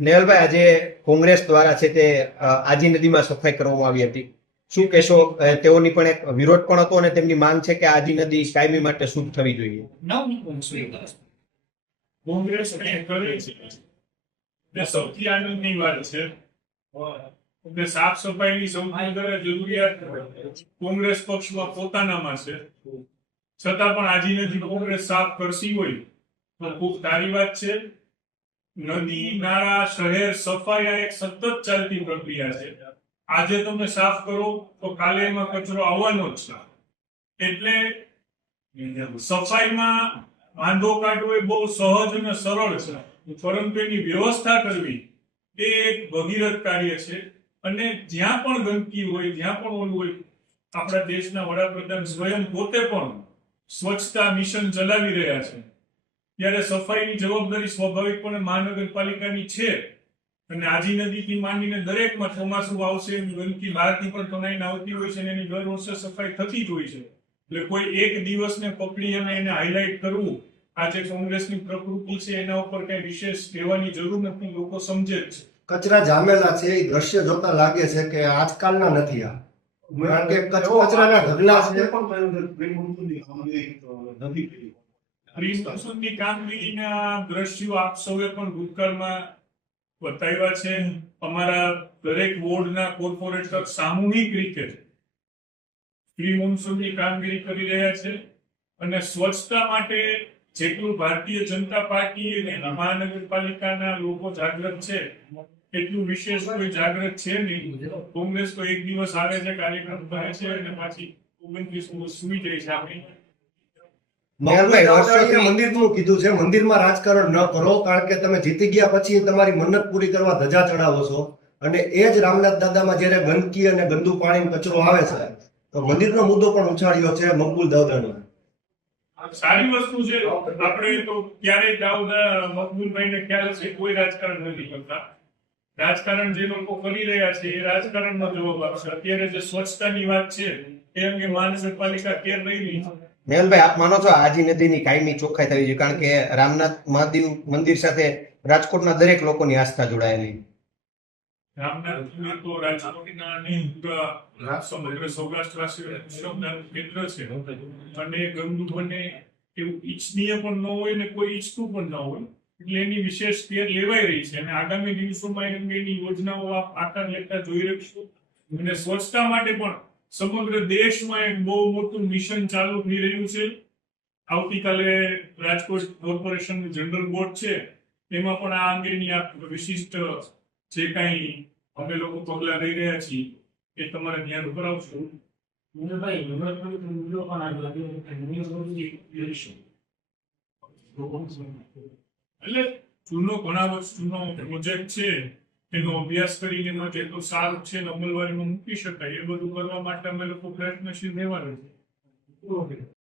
નેહલભાઈ, આજે કોંગ્રેસ દ્વારા છે તે આજી નદીમાં સફાઈ કરવામાં આવી હતી. શું કહેશો? તેઓની પણ એક વિરોધ પણ હતો અને તેમની માંગ છે કે આજી નદી કાયમી માટે શુદ્ધ થવી જોઈએ. કોંગ્રેસ કંઈ કરે છે તે સૌથી આનંદની વાત છે કે સાફ સફાઈની સૌથી વધારે જરૂરિયાત કોંગ્રેસ પક્ષમાં પોતાનામાં છે, છતાં પણ આજી નદી કોંગ્રેસ સાફ કરતી હોય તો ખૂબ સારી વાત છે. નદી નાળા શહેર સફાઈ આ એક સતત ચાલતી પ્રક્રિયા છે. આજે તમે સાફ કરો તો કાલે એમાં કચરો આવવાનો જ છે. એટલે સફાઈમાં વાંધો કાઢવો એ બહુ સહજ અને સરળ છે, પરંતુ એની વ્યવસ્થા કરવી એ એક ભગીરથ કાર્ય છે. અને જ્યાં પણ ગંદકી હોય, જ્યાં પણ ઓલું હોય, આપણા દેશના વડાપ્રધાન સ્વયં પોતે પણ સ્વચ્છતા મિશન ચલાવી રહ્યા છે. ત્યારે સફાઈની જવાબદારી સ્વાભાવિકપણે મહાનગરપાલિકાની છે. અને આજી નદીથી માંડીને દરેકમાં ચોમાસું આવશે, ગંદકી બહારથી પણ તણાઈને આવતી હોય છે અને એની દર વર્ષે સફાઈ થતી જ હોય છે. એટલે કોઈ એક દિવસને પકડી અને એને હાઇલાઇટ કરવું આ જે કોંગ્રેસની પ્રકૃતિ છે એના ઉપર કઈ વિશેષ કહેવાની જરૂર નથી, લોકો સમજે જ છે. કચરા જામેલા છે એ દ્રશ્ય જોતા લાગે છે કે આજકાલના નથી આ. કારણ કે કચરાના ઢગલા છે. પ્રી-મોન્સૂનની કામગીરીના દ્રશ્યો આપ સૌએ પણ ભૂતકાળમાં બતાવ્યા છે. અમારા દરેક વોર્ડના કોર્પોરેટર સામૂહિક રીતે પ્રી-મોન્સૂનની કામગીરી કરી રહ્યા છે. અને સ્વચ્છતા માટે જેટલું ભારતીય જનતા પાર્ટી અને મહાનગરપાલિકાના લોકો જાગૃત છે એટલું વિશેષ કોઈ જાગૃત છે નહીં. કોંગ્રેસ તો એક દિવસ આવે છે, કાર્યક્રમ કરે છે અને પાછી 29 સુઈ જાય છે. આપણી મંદિરનું કીધું છે મંદિરમાં રાજકારણ ન કરો, કારણ કે તમે જીતી ગયા પછી તમારી મન્નત પૂરી કરવા ધજા ચડાવો છો. અને એ જ રામનાથ દાદામાં જયારે ગંદકી અને ગંદુ પાણી કચરો આવે છે તો મંદિરનો મુદ્દો પણ ઉછાળ્યો છે મકબૂલ દાદાનો. સારી વસ્તુ છે. આપણે તો ક્યારેય દાઉદા મકબૂલભાઈને ખ્યાલ છે કોઈ રાજકારણ નથી કરતા. રાજકારણ જે લોકો કરી રહ્યા છે એ રાજકારણનો જવાબ આપશે. અત્યારે જે સ્વચ્છતાની વાત છે એ અંગે મહાનગરપાલિકા કેર લઈ રહી છે. નેહલભાઈ, આપ માનો છો આજી નદીની કાયમી ચોખ્ખાઈ થવી જોઈએ? કારણ કે રામનાથ મહાદેવ મંદિર સાથે રાજકોટના દરેક લોકોની આસ્થા જોડાયેલી. રામનાથ તો રાજકોટના અને સમગ્ર સૌરાષ્ટ્રવાસીઓનું કેન્દ્ર છે અને ગંદુ બને એવું ઈચ્છનીય પણ ન હોય ને કોઈ ઈચ્છતું પણ ન હોય. એટલે એની વિશેષ કેર લેવાઈ રહી છે અને આગામી દિવસોમાં એની યોજનાઓ આકાર લેતા જોઈ રહીશું. અને સ્વચ્છતા માટે પણ સમગ્ર દેશમાં એક બહુ મોટું મિશન ચાલુ થઈ રહ્યું છે. આવતીકાલે રાજકોટ કોર્પોરેશનનું જનરલ બોર્ડ છે એમાં પણ આ અંગેની આ વિશિષ્ટ જે કાંઈ અમે લોકો પગલાં લઈ રહ્યા છીએ એ તમારે ધ્યાન ઉપર આવશું. એટલે જૂનો ઘણા વર્ષનો પ્રોજેક્ટ છે એનો અભ્યાસ કરીને એમાં જેટલું સારું છે અમલવારીમાં મૂકી શકાય એ બધું કરવા માટે અમે લોકો પ્રયત્નશીલ રહેવાનું છે.